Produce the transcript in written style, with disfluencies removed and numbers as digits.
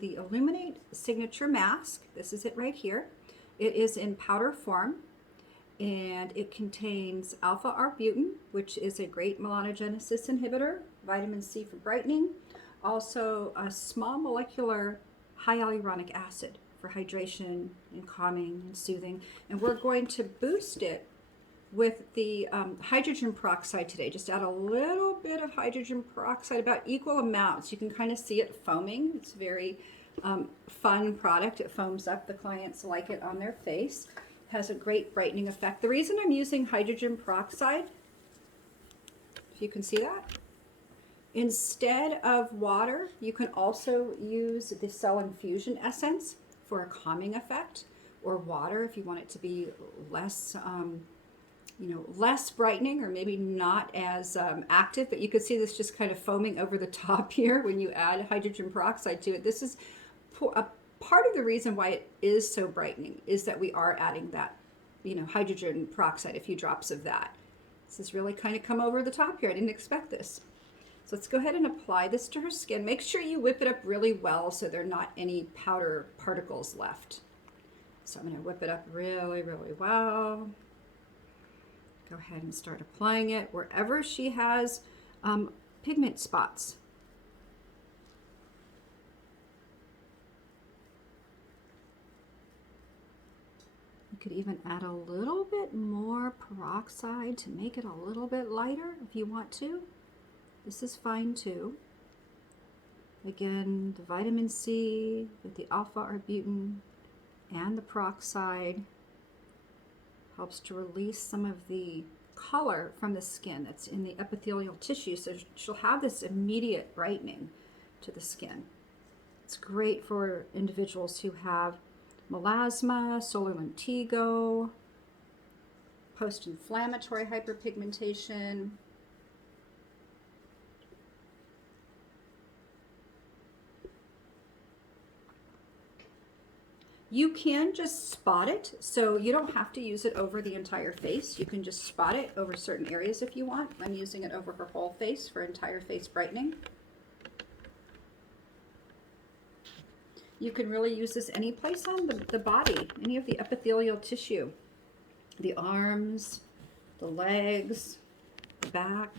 the Illuminate Signature Mask. This is it right here. It is in powder form, and it contains alpha-arbutin, which is a great melanogenesis inhibitor, vitamin C for brightening, also a small molecular high hyaluronic acid for hydration and calming and soothing. And we're going to boost it with the hydrogen peroxide today. Just add a little bit of hydrogen peroxide, about equal amounts. You can kind of see it foaming. It's a very fun product. It foams up. The clients like it on their face. Has a great brightening effect. The reason I'm using hydrogen peroxide, if you can see that, instead of water, you can also use the cell infusion essence for a calming effect, or water if you want it to be less less brightening, or maybe not as active. But you can see this just kind of foaming over the top here when you add hydrogen peroxide to it. This is a part of the reason why it is so brightening, is that we are adding that, hydrogen peroxide, a few drops of that. This has really kind of come over the top here. I didn't expect this. So let's go ahead and apply this to her skin. Make sure you whip it up really well so there are not any powder particles left. So I'm going to whip it up really, really well. Go ahead and start applying it wherever she has pigment spots. You could even add a little bit more peroxide to make it a little bit lighter if you want to. This is fine too. Again, the vitamin C with the alpha-arbutin and the peroxide helps to release some of the color from the skin that's in the epithelial tissue, so she'll have this immediate brightening to the skin. It's great for individuals who have melasma, solar lentigo, post-inflammatory hyperpigmentation. You can just spot it, so you don't have to use it over the entire face. You can just spot it over certain areas if you want. I'm using it over her whole face for entire face brightening. You can really use this any place on the body, any of the epithelial tissue, the arms, the legs, the back.